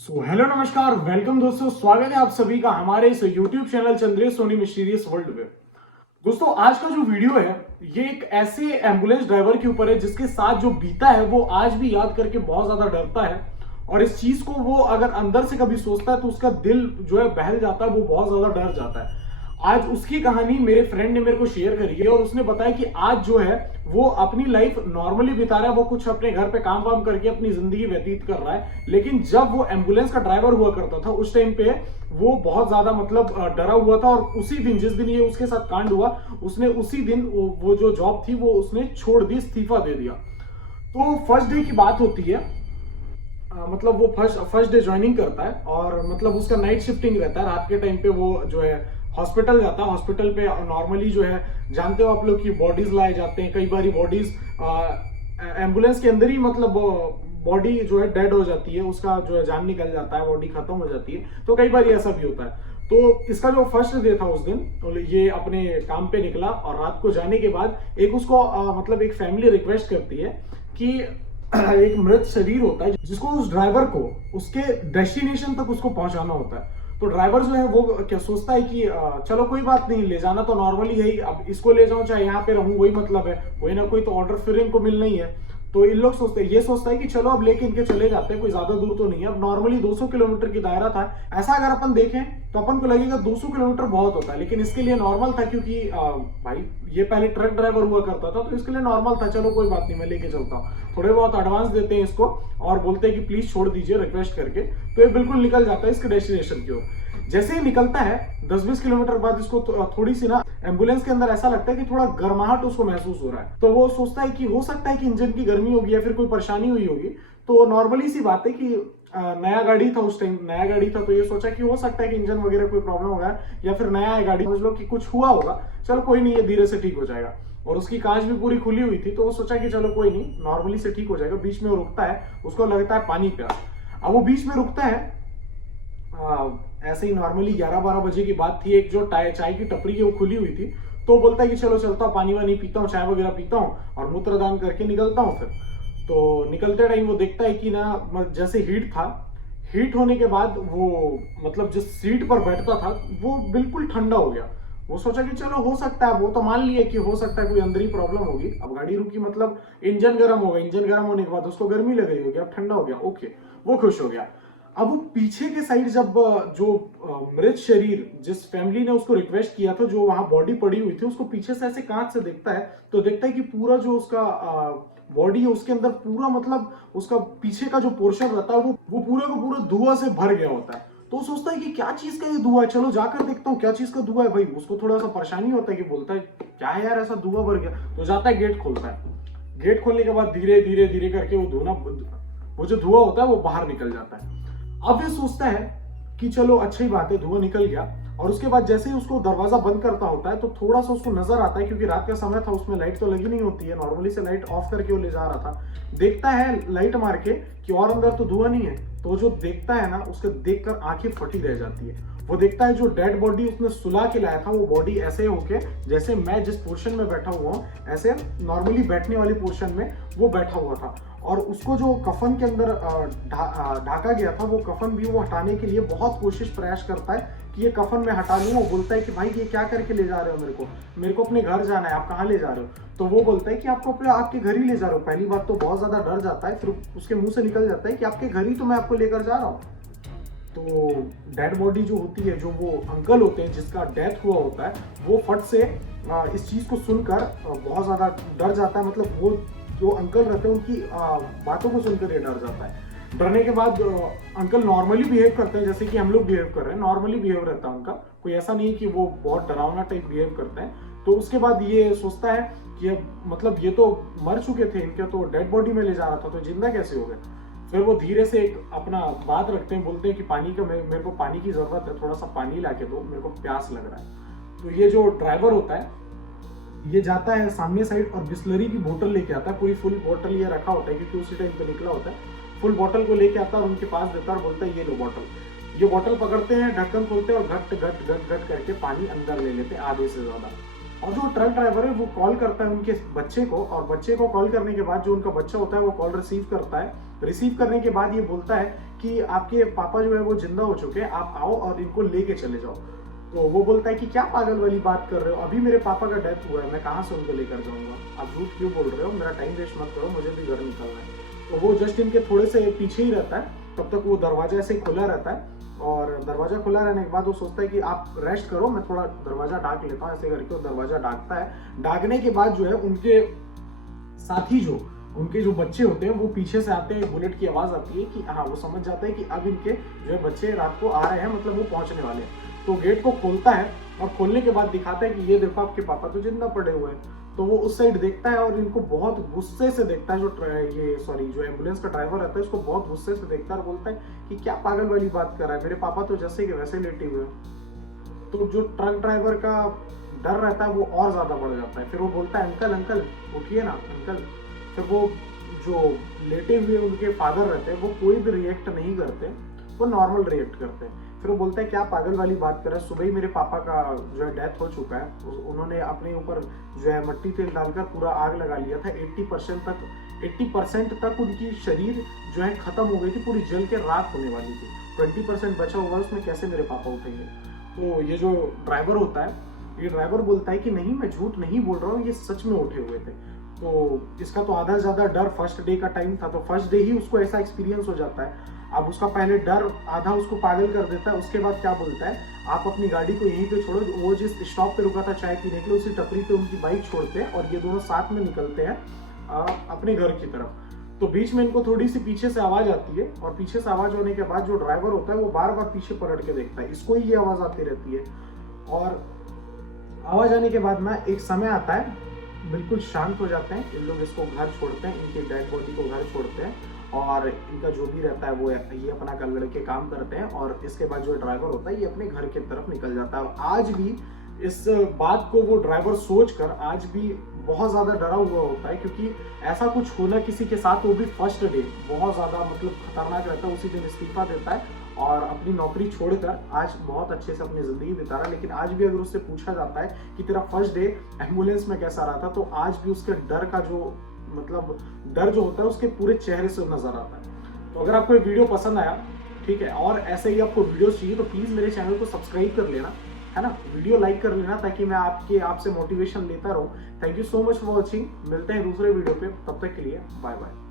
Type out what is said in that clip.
Hello नमस्कार, welcome दोस्तों। स्वागत है आप सभी का हमारे इस YouTube channel Chandresh Soni mysterious world में। दोस्तों, आज का जो वीडियो है ये एक ऐसे एम्बुलेंस ड्राइवर के ऊपर है जिसके साथ जो बीता है वो आज भी याद करके बहुत ज्यादा डरता है। और इस चीज को वो अगर अंदर से कभी सोचता है तो उसका दिल जो है बहल जाता है, वो बहुत ज्यादा डर जाता है। आज उसकी कहानी मेरे फ्रेंड ने मेरे को शेयर करी है और उसने बताया कि आज जो है वो अपनी लाइफ नॉर्मली बिता रहा है, वो कुछ अपने घर पे काम वाम करके अपनी जिंदगी व्यतीत कर रहा है। लेकिन जब वो एम्बुलेंस का ड्राइवर हुआ करता था उस टाइम पे वो बहुत ज्यादा डरा हुआ था। और उसी दिन जिस दिन ये उसके साथ कांड हुआ, उसने उसी दिन वो जो जॉब थी वो उसने छोड़ दी, इस्तीफा दे दिया। तो फर्स्ट डे की बात होती है। मतलब वो फर्स्ट डे ज्वाइनिंग करता है और मतलब उसका नाइट शिफ्टिंग रहता है। रात के टाइम पे वो जो है हॉस्पिटल जाता है। हॉस्पिटल पे नॉर्मली जो है जानते हो आप लोग की बॉडीज लाए जाते हैं। कई बार बॉडीज एम्बुलेंस के अंदर ही मतलब बॉडी जो है डेड हो जाती है, उसका जो है जान निकल जाता है, बॉडी खत्म हो जाती है। तो कई बार ऐसा भी होता है। तो इसका जो फर्स्ट डे था उस दिन तो ये अपने काम पे निकला और रात को जाने के बाद एक उसको मतलब एक फैमिली रिक्वेस्ट करती है कि एक मृत शरीर होता है जिसको उस ड्राइवर को उसके डेस्टिनेशन तक उसको पहुंचाना होता है। तो ड्राइवर जो है वो क्या सोचता है कि चलो कोई बात नहीं, ले जाना तो नॉर्मली है ही, अब इसको ले जाऊं चाहे यहाँ पे रहूं वही मतलब है, कोई ना कोई तो ऑर्डर फिर इनको मिलना ही है। तो इन लोग ये सोचता है कि चलो अब लेके इनके चले जाते हैं, कोई ज्यादा दूर तो नहीं है। अब नॉर्मली 200 किलोमीटर की दायरा था। ऐसा अगर अपन देखें तो अपन को लगेगा 200 किलोमीटर बहुत होता है, लेकिन इसके लिए नॉर्मल था क्योंकि भाई ये पहले ट्रक ड्राइवर हुआ करता था, तो इसके लिए नॉर्मल था। चलो कोई बात नहीं, मैं लेके चलता हूँ। थोड़े बहुत एडवांस देते हैं इसको और बोलते हैं कि प्लीज छोड़ दीजिए रिक्वेस्ट करके। तो ये बिल्कुल निकल जाता है इसके डेस्टिनेशन की ओर। जैसे ही निकलता है 10-20 किलोमीटर बाद इसको थोड़ी सी ना एम्बुलेंस के अंदर ऐसा लगता है कि थोड़ा गर्माहट उसको महसूस हो रहा है। तो वो सोचता है कि हो सकता है कि इंजन की गर्मी होगी या फिर कोई परेशानी हुई होगी। तो नॉर्मली सी बात है कि नया गाड़ी था, उस टाइम नया गाड़ी था, तो ये सोचा कि हो सकता है कि इंजन वगैरह कोई प्रॉब्लम होगा या फिर नया है गाड़ी, समझ लो कि कुछ हुआ होगा। चलो कोई नहीं, ये धीरे से ठीक हो जाएगा। और उसकी कांच भी पूरी खुली हुई थी, तो वो सोचा कि चलो कोई नहीं, नॉर्मली से ठीक हो जाएगा। बीच में वो रुकता है, उसको लगता है पानी प्यास। अब वो बीच में रुकता है, ऐसे ही नॉर्मली 11-12 बजे की बात थी। एक जो चाय की टपरी है वो खुली हुई थी। तो बोलता है कि चलो चलता हूँ, पानी वानी पीता हूँ, चाय वगैरह पीता हूँ और मूत्रदान करके निकलता हूँ। फिर तो निकलते टाइम वो देखता है कि ना जैसे हीट था, हीट होने के बाद वो मतलब जिस सीट पर बैठता था वो बिल्कुल ठंडा हो गया। वो सोचा कि चलो हो सकता है, वो तो मान लिया कि हो सकता है कोई अंदर ही प्रॉब्लम होगी। अब गाड़ी रुकी मतलब इंजन गर्म होगा, इंजन गर्म होने के बाद उसको गर्मी लग रही होगी, अब ठंडा हो गया, ओके, वो खुश हो गया। अब वो पीछे के साइड जब जो मृत शरीर जिस फैमिली ने उसको रिक्वेस्ट किया था, जो वहां बॉडी पड़ी हुई थी, उसको पीछे से ऐसे कांच से देखता है तो देखता है कि पूरा जो उसका बॉडी है उसके अंदर पूरा मतलब उसका पीछे का जो पोर्शन रहता है वो पूरे को पूरा धुआं से भर गया होता है। तो सोचता है कि क्या चीज का ये धुआं है, चलो जाकर देखता हूँ क्या चीज का धुआं है। भाई उसको थोड़ा सा परेशानी होता है कि बोलता है क्या है यार ऐसा धुआं भर गया। तो जाता है, गेट खोलता है। गेट खोलने के बाद धीरे धीरे धीरे करके वो जो धुआं होता है वो बाहर निकल जाता है। अब ये सोचता है कि चलो अच्छी बात है, धुआं निकल गया। और उसके बाद जैसे ही उसको दरवाजा बंद करता होता है तो थोड़ा सा उसको नजर आता है, क्योंकि रात का समय था, उसमें लाइट तो लगी नहीं होती है, नॉर्मली से लाइट ऑफ करके वो ले जा रहा था। देखता है लाइट मार के कि और अंदर तो धुआं नहीं है। तो जो देखता है ना, उसके देखकर आंखें फटी रह जाती है। वो देखता है जो डेड बॉडी उसने सुला के लाया था, वो बॉडी ऐसे होके जैसे मैं जिस पोर्शन में बैठा हुआ हूँ ऐसे नॉर्मली बैठने वाली पोर्शन में वो बैठा हुआ था। और उसको जो कफन के अंदर ढाका गया था, वो कफन भी वो हटाने के लिए बहुत कोशिश प्रयास करता है कि ये कफन मैं हटा लूं। वो बोलता है कि भाई ये क्या करके ले जा रहे हो, मेरे को अपने घर जाना है, आप कहाँ ले जा रहे हो। तो वो बोलता है कि आपको अपने आपके घर ही ले जा रहे हो। पहली बात तो बहुत ज्यादा डर जाता है, फिर उसके मुंह से निकल जाता है कि आपके घर ही तो मैं आपको लेकर जा रहा हूँ। तो डेड बॉडी जो होती है, जो वो अंकल होते हैं जिसका डेथ हुआ होता है, वो फट से इस चीज को सुनकर बहुत ज्यादा डर जाता है। मतलब वो जो अंकल रहते हैं उनकी बातों को सुनकर ये डर जाता है। डरने के बाद अंकल नॉर्मली बिहेव करते हैं जैसे कि हम लोग बिहेव कर रहे हैं, नॉर्मली बिहेव रहता है उनका, कोई ऐसा नहीं है कि वो बहुत डरावना टाइप बिहेव करते हैं। तो उसके बाद ये सोचता है कि अब मतलब ये तो मर चुके थे, इनके तो डेड बॉडी में ले जा रहा था, तो जिंदा कैसे हो गए। फिर वो धीरे से एक अपना बात रखते हैं, बोलते हैं कि पानी का मेरे को पानी की जरूरत है, थोड़ा सा पानी ला के दो, मेरे को प्यास लग रहा है। तो ये जो ड्राइवर होता है ये जाता है सामने साइड और बिस्लरी की बोतल लेके आता है। पूरी फुल बोतल ये रखा होता है क्योंकि उसी टाइम पे निकला होता है। फुल बोतल को लेके आता है और उनके पास देता है और बोलता है ये लो बोतल। ये बोतल पकड़ते हैं, ढक्कन खोलते हैं और घट घट घट घट करके पानी अंदर ले लेते हैं, आधे से ज्यादा। और जो ट्रक ड्राइवर है वो कॉल करता है उनके बच्चे को, और बच्चे को कॉल करने के बाद जो उनका बच्चा होता है वो कॉल रिसीव करता है। रिसीव करने के बाद ये बोलता है कि आपके पापा जो है वो जिंदा हो चुके हैं, आप आओ और इनको लेके चले जाओ। तो वो बोलता है कि क्या पागल वाली बात कर रहे हो, अभी मेरे पापा का डेथ हुआ है, मैं कहाँ से उनको लेकर जाऊंगा, आप झूठ क्यों बोल रहे हो, मेरा टाइम वेस्ट मत करो, मुझे भी घर निकलना है। तो वो जस्ट इनके थोड़े से पीछे ही रहता है, तब तक वो दरवाजा ऐसे खुला रहता है, और दरवाजा खुला रहने के बाद वो सोचता है कि आप रेस्ट करो, मैं थोड़ा दरवाजा डाक लेता हूँ। ऐसे करके वो दरवाजा डाकता है। डाकने के बाद जो है उनके साथी जो उनके जो बच्चे होते हैं वो पीछे से आते हैं, बुलेट की आवाज आती है कि हाँ, वो समझ जाते हैं कि अब इनके जो है बच्चे रात को आ रहे हैं, मतलब वो पहुंचने वाले हैं। तो गेट को खोलता है और खोलने के बाद दिखाता है कि ये देखो आपके पापा तो जिंदा पड़े हुए हैं। तो वो उस साइड देखता है और इनको बहुत गुस्से से देखता है, जो एम्बुलेंस का ड्राइवर रहता है उसको बहुत गुस्से से देखता है और बोलता है कि क्या पागल वाली बात कर रहा है, मेरे पापा तो जैसे के वैसे लेटे हुए हैं। तो जो ट्रक ड्राइवर का डर रहता है वो और ज्यादा बढ़ जाता है। फिर वो बोलता है अंकल अंकल उठिए ना अंकल। फिर वो जो लेटे हुए उनके फादर रहते हैं वो कोई भी रिएक्ट नहीं करते, वो नॉर्मल रिएक्ट करते हैं। फिर वो बोलता है क्या पागल वाली बात कर रहा है, सुबह ही मेरे पापा का जो है डेथ हो चुका है, उन्होंने अपने ऊपर जो है मट्टी तेल डालकर पूरा आग लगा लिया था। 80% तक उनकी शरीर जो है खत्म हो गई थी, पूरी जल के राख होने वाली थी। 20% बचा हुआ है, उसमें कैसे मेरे पापा उठेंगे। तो ये जो ड्राइवर होता है, ये ड्राइवर बोलता है कि नहीं, मैं झूठ नहीं बोल रहा हूँ, ये सच में उठे हुए थे। तो इसका तो आधा ज्यादा डर फर्स्ट डे का टाइम था, तो फर्स्ट डे ही उसको ऐसा एक्सपीरियंस हो जाता है। अब उसका पहले डर आधा उसको पागल कर देता है। उसके बाद क्या बोलता है, आप अपनी गाड़ी को यहीं पे छोड़ो। वो जिस स्टॉप पे रुका था चाय पीने के लिए, उसी टपरी पे उनकी बाइक छोड़ते हैं और ये दोनों साथ में निकलते हैं अपने घर की तरफ। तो बीच में इनको थोड़ी सी पीछे से आवाज आती है, और पीछे से आवाज होने के बाद जो ड्राइवर होता है वो बार बार पीछे पलट के देखता है, इसको ही ये आवाज आती रहती है। और आवाज आने के बाद ना एक समय आता है, बिल्कुल शांत हो जाते हैं इन लोग, इसको घर छोड़ते हैं, इनकी डेड बॉडी को घर छोड़ते हैं, और इनका जो भी रहता है वो ये अपना कर लड़के काम करते हैं। और इसके बाद जो ड्राइवर होता है ये अपने घर की तरफ निकल जाता है। और आज भी इस बात को वो ड्राइवर सोचकर आज भी बहुत ज्यादा डरा हुआ होता है, क्योंकि ऐसा कुछ होना किसी के साथ, वो भी फर्स्ट डे, बहुत ज्यादा मतलब खतरनाक रहता है। उसी दिन इस्तीफा देता है और अपनी नौकरी छोड़कर आज बहुत अच्छे से अपनी जिंदगी बिता रहा है। लेकिन आज भी अगर उससे पूछा जाता है कि तेरा फर्स्ट डे एम्बुलेंस में कैसा रहा था, तो आज भी उसके डर का जो मतलब डर जो होता है उसके पूरे चेहरे से नजर आता है। तो अगर आपको ये वीडियो पसंद आया, ठीक है, और ऐसे ही आपको वीडियो चाहिए तो प्लीज मेरे चैनल को सब्सक्राइब कर लेना, है ना, वीडियो लाइक कर लेना, ताकि मैं आपसे मोटिवेशन लेता रहूं। Thank you so much for watching. मिलते हैं दूसरे वीडियो पे, तब तक के लिए बाय बाय।